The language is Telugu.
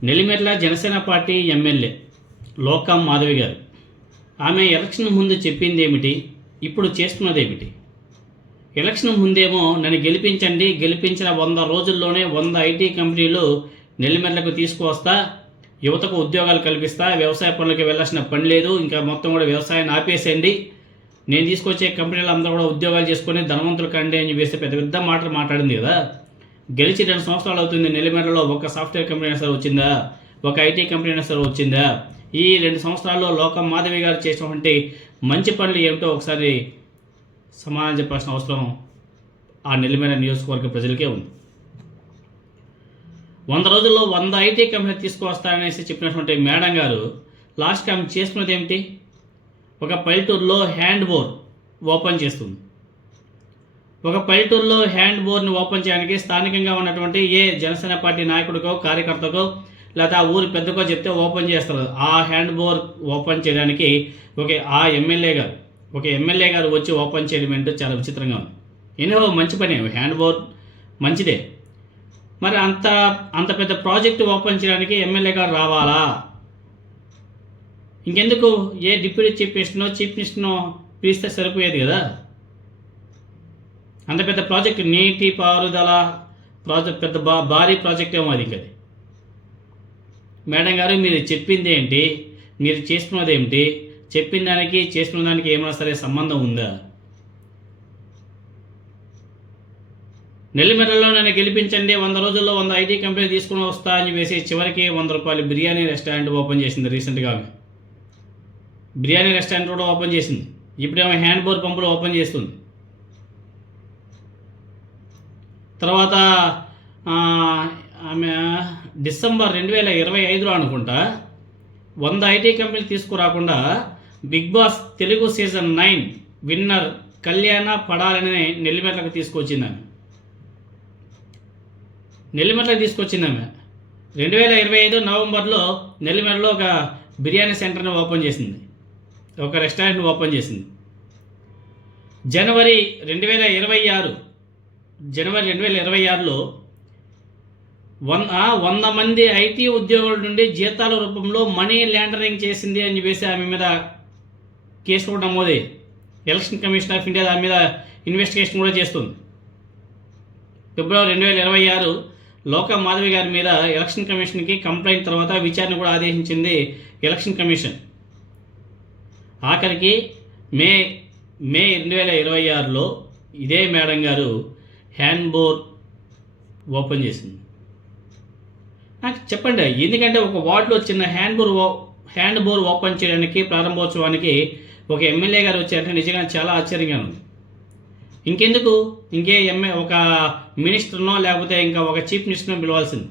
నెల్లిమెర్ల జనసేన పార్టీ ఎమ్మెల్యే లోకం మాధవి గారు ఆమె ఎలక్షన్ ముందు చెప్పింది ఏమిటి, ఇప్పుడు చేస్తున్నది ఏమిటి? ఎలక్షన్ ముందేమో నన్ను గెలిపించండి, గెలిపించిన 100 రోజుల్లోనే 100 ఐటీ కంపెనీలు నెల్లిమెర్లకు తీసుకువస్తా, యువతకు ఉద్యోగాలు కల్పిస్తా, వ్యవసాయ పనులకి వెళ్ళాల్సిన పని లేదు, ఇంకా మొత్తం కూడా వ్యవసాయాన్ని ఆపేసేయండి, నేను తీసుకొచ్చే కంపెనీలు అందరూ కూడా ఉద్యోగాలు చేసుకొని ధనవంతులు కండి అని చెప్పేసి పెద్ద పెద్ద మాటలు మాట్లాడింది కదా. గెలిచి 2 సంవత్సరాలు అవుతుంది. నెల్లిమెర్లలో ఒక సాఫ్ట్వేర్ కంపెనీ అయినా సరే వచ్చిందా, ఒక ఐటీ కంపెనీ అయినా సరే వచ్చిందా? ఈ 2 సంవత్సరాల్లో లోకం మాధవి గారు చేసినటువంటి మంచి పనులు ఏమిటో ఒకసారి సమాధానం చెప్పాల్సిన అవసరం ఆ నెల్లిమెర నియోజకవర్గ ప్రజలకే ఉంది. 100 రోజుల్లో 100 ఐటీ కంపెనీ తీసుకువస్తారనేసి చెప్పినటువంటి మేడం గారు లాస్ట్కి ఆమె చేసుకున్నది ఏమిటి? ఒక పల్లెటూరులో హ్యాండ్ బోర్ ఓపెన్ చేస్తుంది. ఒక పల్లెటూరులో హ్యాండ్ బోర్ని ఓపెన్ చేయడానికి స్థానికంగా ఉన్నటువంటి ఏ జనసేన పార్టీ నాయకుడికో కార్యకర్తకో లేదా ఆ ఊరి పెద్దకో చెప్తే ఓపెన్ చేస్తారు. ఆ హ్యాండ్ బోర్ ఓపెన్ చేయడానికి ఆ ఎమ్మెల్యే గారు వచ్చి ఓపెన్ చేయడం ఏంటో చాలా విచిత్రంగా ఉంది. ఎన్నో మంచి పని, హ్యాండ్ బోర్ మంచిదే, మరి అంత పెద్ద ప్రాజెక్టు ఓపెన్ చేయడానికి ఎమ్మెల్యే గారు రావాలా? ఇంకెందుకు ఏ డిప్యూటీ చీఫ్ మినిస్టర్నో పిలిస్తే సరిపోయేది కదా. అంత పెద్ద ప్రాజెక్ట్, నీటి పారుదల ప్రాజెక్ట్, పెద్ద భారీ ప్రాజెక్ట్ ఏమో అది. ఇంకది మేడం గారు మీరు చెప్పింది ఏంటి, మీరు చేసుకున్నది ఏమిటి? చెప్పిన దానికి చేసుకున్న దానికి ఏమైనా సరే సంబంధం ఉందా? నెల్లిమెర్లలో నన్ను గెలిపించండి, 100 రోజుల్లో 100 ఐటీ కంపెనీ తీసుకుని వస్తా అని చెప్పేసి చివరికి 100 రూపాయలు బిర్యానీ రెస్టారెంట్ ఓపెన్ చేసింది. రీసెంట్గా బిర్యానీ రెస్టారెంట్ కూడా ఓపెన్ చేసింది. ఇప్పుడేమో హ్యాండ్ బోర్ పంపులు ఓపెన్ చేస్తుంది. తర్వాత ఆమె డిసెంబర్ 2025లో అనుకుంటా 100 ఐటీ కంపెనీలు తీసుకురాకుండా Big Boss Telugu season 9 winner Kalyan పడాలని నెల్లిమెర్లకు తీసుకొచ్చింది ఆమె. 2025 నవంబర్లో నెల్లిమెర్లో ఒక బిర్యానీ సెంటర్ని ఓపెన్ చేసింది, ఒక రెస్టారెంట్ని ఓపెన్ చేసింది. జనవరి 2026లో 100 మంది ఐటీ ఉద్యోగుల నుండి జీతాల రూపంలో మనీ లాండరింగ్ చేసింది అని చెప్పేసి ఆమె మీద కేసు కూడా నమోదే. ఎలక్షన్ కమిషన్ ఆఫ్ ఇండియా దాని మీద ఇన్వెస్టిగేషన్ కూడా చేస్తుంది. ఫిబ్రవరి 2026 లోకం మాధవి గారి మీద ఎలక్షన్ కమిషన్కి కంప్లైంట్ తర్వాత విచారణ కూడా ఆదేశించింది ఎలక్షన్ కమిషన్. ఆఖరికి మే 2026లో ఇదే మేడం గారు హ్యాండ్ బోర్ ఓపెన్ చేసింది. నాకు చెప్పండి, ఎందుకంటే ఒక వార్డులో చిన్న హ్యాండ్ బోర్ ఓపెన్ చేయడానికి ప్రారంభోత్సవానికి ఒక ఎమ్మెల్యే గారు వచ్చారంటే నిజంగా చాలా ఆశ్చర్యంగా ఉంది. ఇంకెందుకు ఒక మినిస్టర్నో లేకపోతే ఇంకా ఒక చీఫ్ మినిస్టర్నో పిలవాల్సింది.